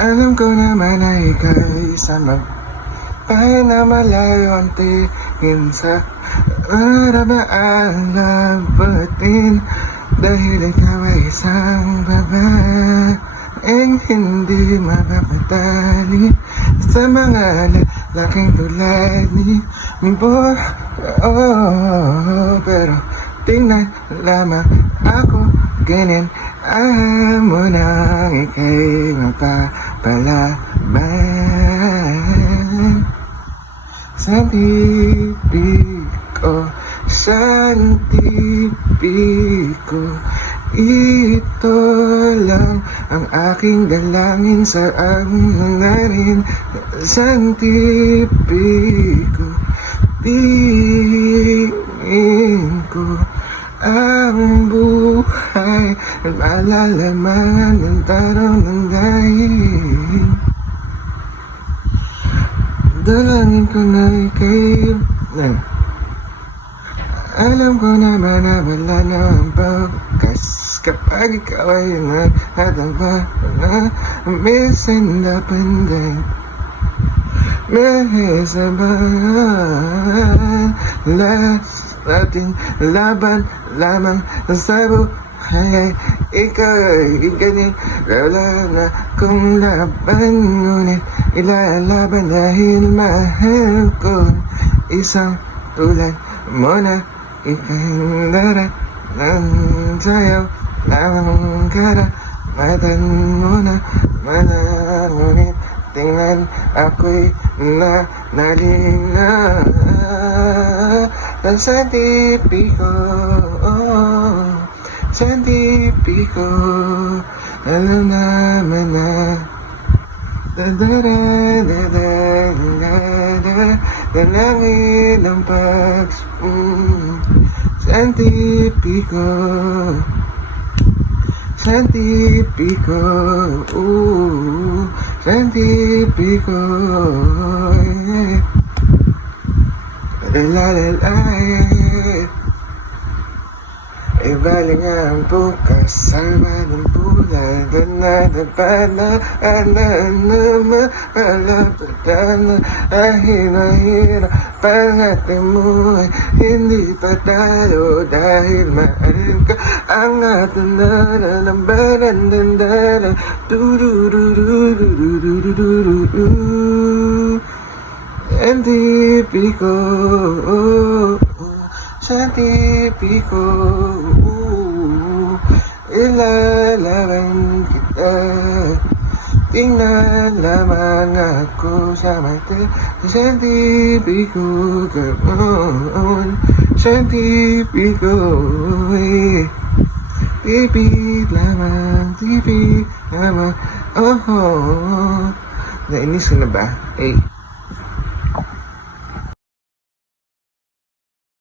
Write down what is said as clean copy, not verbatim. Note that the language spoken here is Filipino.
Alam ko naman na ika'y isang magpahay na malayo ang tingin sa karabaan labatin. Dahil ikaw ay isang babaeng hindi mapapatali sa mga lalaking tulad ni Bo. Pero tingnan lamang ako ganyan, mo nang ika'y mapapalaban. Sa tipi ko, ito lang ang aking dalangin sa hangarin. Sa tipi ko, tingin ko ang buhay at malalaman ng taraw ng daigdig. Dalangin ko na ika'y alam ko naman na wala na ang pagkas kapag ikaw ay naghataba na minsan na panday. May sabahan last natin laban lamang sa buhay. Ikaw ay ganyan, wala na kung laban, ngunit ilalaban dahil mahal ko isang tulad mo na ika'y daranan sa'yo lamang karamatan mo na manan, ngunit tingnan ako'y nanaling na sa tipi ko, sa tipi ko. Alam naman na dalangin ang sa tipi ko, sa tipi ko, sa tipi ko, ibaling ang bukas, salma ng bulan, nadapana, malapatan, mahirap pangatin mo ay hindi pa tayo dahil mahal ka ang ating nalalambanan, dandanan, ang tipi ko, sa tipi ko, ilalaban kita. Tingnan lamang ako sa mata, sa tipi ko, ganoon, sa tipi ko, tipi lamang, tipi lamang, nainis ko na ba?